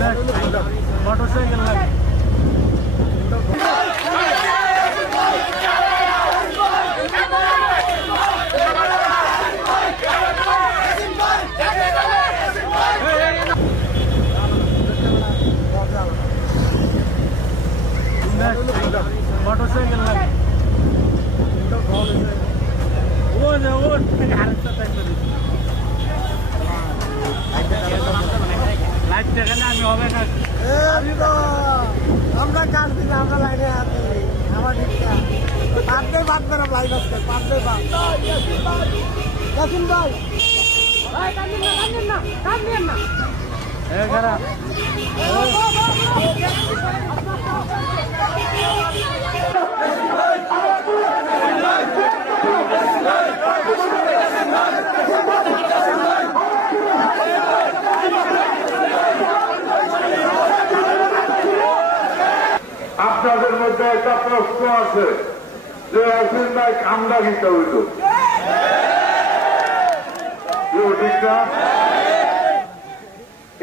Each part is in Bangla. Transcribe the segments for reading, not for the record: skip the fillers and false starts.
মোটরসাইকেল লাগে মোটরসাইকেল লাগে লাইট দেখালে আমি হবে না আমরা কাটছি না, আমরা লাইনে আছি। আমার পাঁচটাই বাদ বেরো লাইন আসছে, পাঁচটাই বাদ। ভাই কান্দিন না। আপনাদের মধ্যে একটা প্রশ্ন আছে যে অসীম ভাই কামড়া গীতা হইল ঠিক না?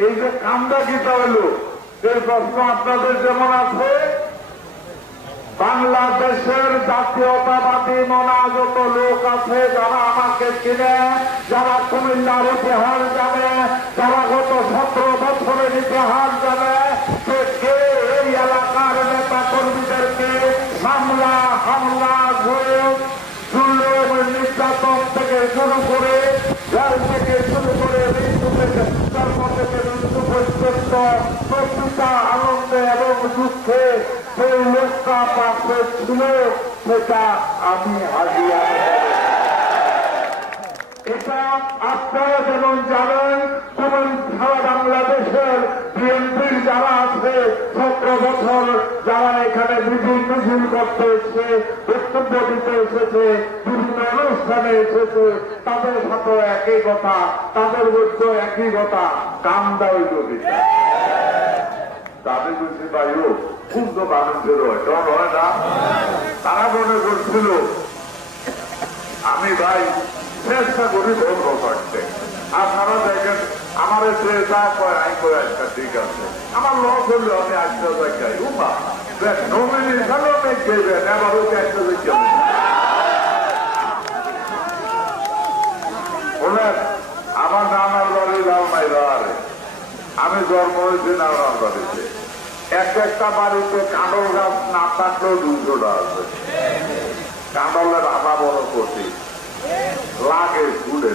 এই যে কামড়া গীতা হইল এই প্রশ্ন আপনাদের যেমন আছে, বাংলাদেশের জাতীয়তাবাদী মনা যত লোক আছে যারা আমাকে চিনে, যারা কুমিল্লার ইতিহাস জানে, যারা গত 17 বছরের ইতিহাস জানে, এই এলাকার নেতা কর্মীদেরকে হামলা নির্যাতন থেকে শুরু করে জেল থেকে শুরু করে প্রতিটা আনন্দে এবং দুঃখে সেই লোকটা পাশে ছিল, সেটা আমি হাজিয়া। এটা আপনারা যেমন জানেন, তেমন সারা বাংলাদেশের বিএনপির যারা আছে 17 বছর যারা এখানে মিছিল করতে এসেছে, বক্তব্য দিতে এসেছে, বিভিন্ন অনুষ্ঠানে এসেছে, তাদের সাথে একই কথা, তাদের মধ্যে একই কথা, কামদা হইল দিতে তাদের বুঝি পাইও ক্ষুদ্র মানুষের হয় না। তারা মনে করছিল আমি ভাই চেষ্টা করি ধর্ম করতে। আপনারা দেখেন আমার যে যা কয় আই করে একটা ঠিক আছে, আমার লস হলে আমি একটা জায়গায় উমা দেখ নমিনি খেলো মেঘ দেবেন এবার ওকে একটা জায়গায় বলেন। আমার নানার বাড়ি লালমাই বাড়ি, আমি জন্ম হয়েছি নানার বাড়িতে। একটা বাড়িতে কাঁডল গাছ না থাকলেও 200টা আছে। কাঁডলের আধা বড় কঠিন লাগে ফুলে।